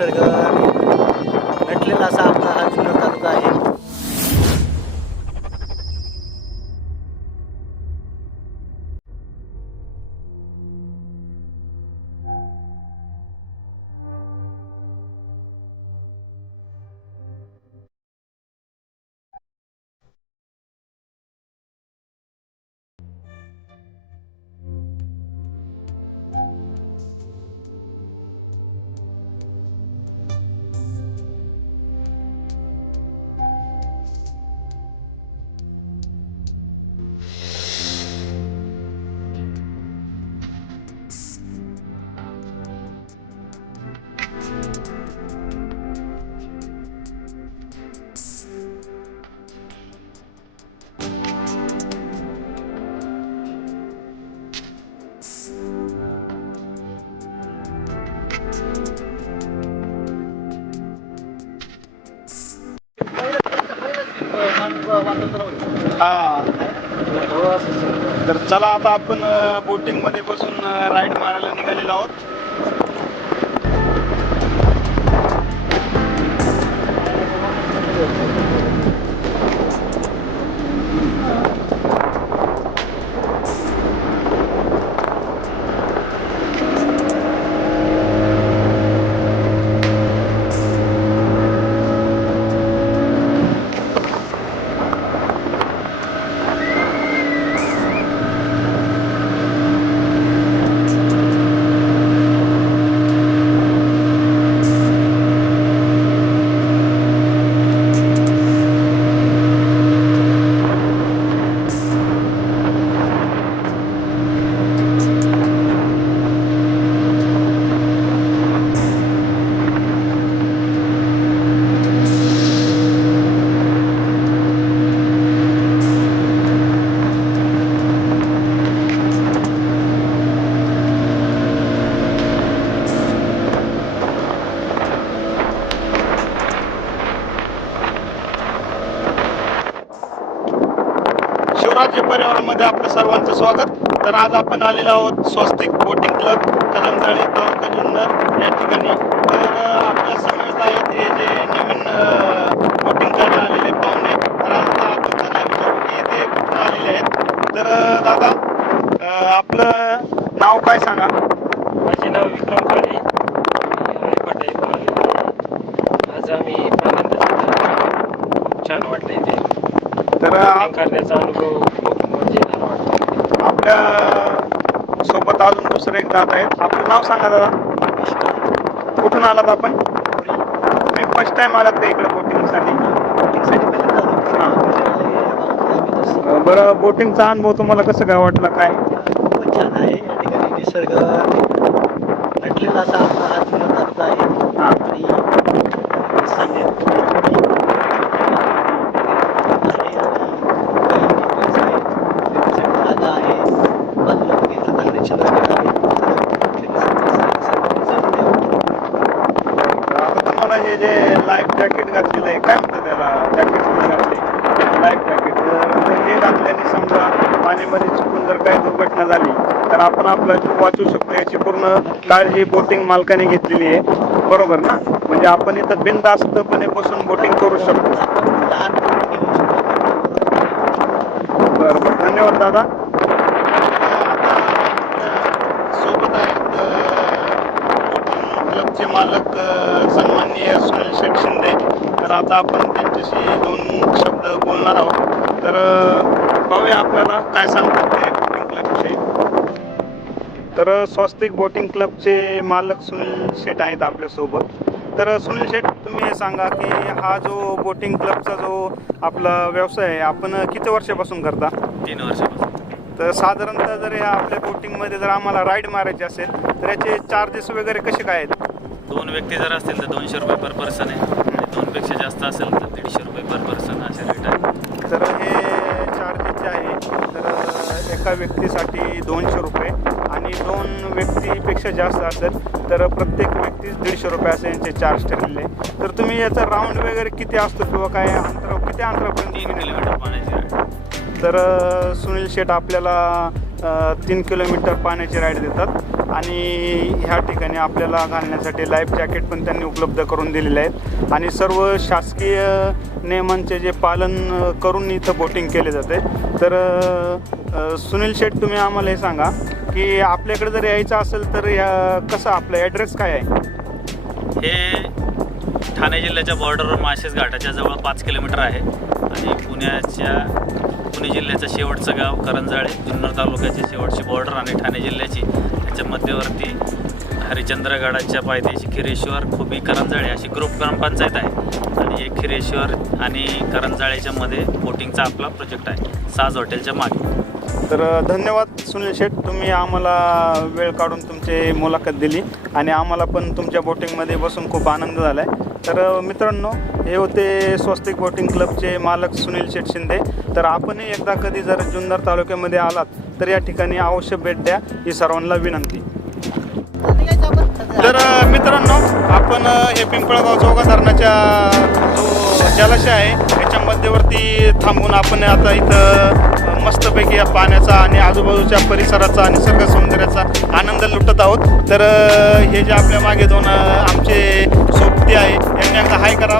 निसर्गाने नटलेला असा आपला हा जुन्नर तालुका आहे. हा, तर चला आता आपण बोटिंग मध्ये बसून राईड मारायला निघालेलो आहोत. शिवराज्य पर्यावरणमध्ये आपलं सर्वांचं स्वागत. तर आज आपण आलेलो आहोत स्वस्तिक बोटिंग क्लब कलमदाळी तालुका जुन्नर या ठिकाणी. तर आपल्या समोर आहेत हे जे नवीन बोटिंग करायला आलेले पाहुणे. तर आता आपण त्यांना विचारू की ते कुठून आलेले आहेत. तर दादा, आपलं नाव काय सांगा? माझे नाव विक्रम काळे. आज आम्ही खूप छान वाटलं इथे. तर करण्याचा अनुभव खूप मजेदार वाटतो. आपल्या सोबत अजून दुसरे एक दादा आहेत. आपलं नाव सांगा दादा. कुठून आलात आपण? मी फर्स्ट टाइम आलात का इकडे बोटिंगसाठी? बरं, बोटिंगचा अनुभव तुम्हाला कसं काय वाटला? काय खूपच छान आहे. या ठिकाणी निसर्गाने नटलेला असा आपला हा जुन्नर तालुका आहे. आणि निसर्गाने जागा आहे. बाजूला बघितलं दगडाची दगड आहे. आता तुम्हाला हे जे लाईफ जॅकेट घातलेलं आहे, काय म्हणतात त्याला? जॅकेट घातले, लाईफ जॅकेट. तर हे घातल्याने समजा पाण्यामध्ये चुकून जर काही दुर्घटना झाली तर आपण आपला जीव वाचवू शकतो. याची पूर्ण काळजी बोटिंग मालकाने घेतलेली आहे, बरोबर ना? म्हणजे आपण इथं बिनधास्तपणे बसून बोटिंग करू शकतो. बरं बरं, धन्यवाद दादा. सोबत आहेत क्लबचे मालक सन्माननीय सुनील शेठ शिंदे. तर आता आपण त्यांच्याशी दोन शब्द बोलणार आहोत. तर पाहूया आपल्याला काय सांगतात ते बोटिंग क्लबविषयी. तर स्वस्तिक बोटिंग क्लबचे मालक सुनील शेठ आहेत आपल्यासोबत. तर सुनील शेठ, तुम्ही हे सांगा की हा जो बोटिंग क्लबचा जो आपला व्यवसाय आहे, आपण किती वर्षापासून करता? 3 वर्षापासून. तर साधारणतः जर या आपल्या बोटिंगमध्ये जर आम्हाला राईड मारायची असेल तर याचे चार्जेस वगैरे कसे काय आहेत? 2 व्यक्ती जर असतील तर 200 रुपये पर पर्सन आहे आणि 2 पेक्षा जास्त असेल तर 150 रुपये पर पर्सन असे रेट आहे. तर हे चार्जेस जे आहे तर एका व्यक्तीसाठी 200 रुपये आणि 2 व्यक्तीपेक्षा जास्त असेल तर प्रत्येक व्यक्तीस 150 रुपये असे यांचे चार्ज ठरलेले. तर तुम्ही याचा राऊंड वगैरे किती असतो किंवा काय अंतर, किती अंतरापर्यंत? 3 किलोमीटर पाण्याची राईड. तर सुनील शेठ आपल्याला 3 किलोमीटर पाण्याची राईड देतात. आणि ह्या ठिकाणी आपल्याला घालण्यासाठी लाईफ जॅकेट पण त्यांनी उपलब्ध करून दिलेले आहेत आणि सर्व शासकीय नियमांचे जे पालन करून इथं बोटिंग केले जाते. तर सुनील शेठ, तुम्ही आम्हाला हे सांगा की आपल्याकडे जर यायचं असेल तर कसं आपलं ॲड्रेस काय आहे? हे ठाणे जिल्ह्याच्या बॉर्डरवर माळशेज घाटाच्या जवळ 5 किलोमीटर आहे आणि पुणे जिल्ह्याचं शेवटचं गाव करंजाळे, जुन्नर तालुक्याची शेवटची बॉर्डर आणि ठाणे जिल्ह्याची त्याच्या मध्यवर्ती हरिश्चंद्रगडाच्या पायथ्याशी खिरेश्वर, खुबी, करंजाळे अशी ग्रुप ग्रामपंचायत आहे आणि हे खिरेश्वर आणि करंजाळेच्या मध्ये बोटिंगचा आपला प्रोजेक्ट आहे साज हॉटेलच्या मागे. तर धन्यवाद सुनील शेठ, तुम्ही आम्हाला वेळ काढून तुमची मुलाखत दिली आणि आम्हाला पण तुमच्या बोटिंगमध्ये बसून खूप आनंद झाला आहे. तर मित्रांनो, हे होते स्वस्तिक बोटिंग क्लबचे मालक सुनील शेठ शिंदे. तर आपणही एकदा कधी जर जुन्नर तालुक्यामध्ये आलात तर या ठिकाणी अवश्य भेट द्या, ही सर्वांना विनंती. तर मित्रांनो, आपण हे पिंपळगाव चौगा धरणाच्या जो जलाशय आहे याच्या मध्यवर्ती थांबून आपण आता इथं मस्तपैकी या पाण्याचा आणि आजूबाजूच्या परिसराचा निसर्ग सौंदर्याचा आनंद लुटत आहोत. तर हे जे आपल्या मागे दोन आमचे सोबती आहे यांनी एकदा हाय करा.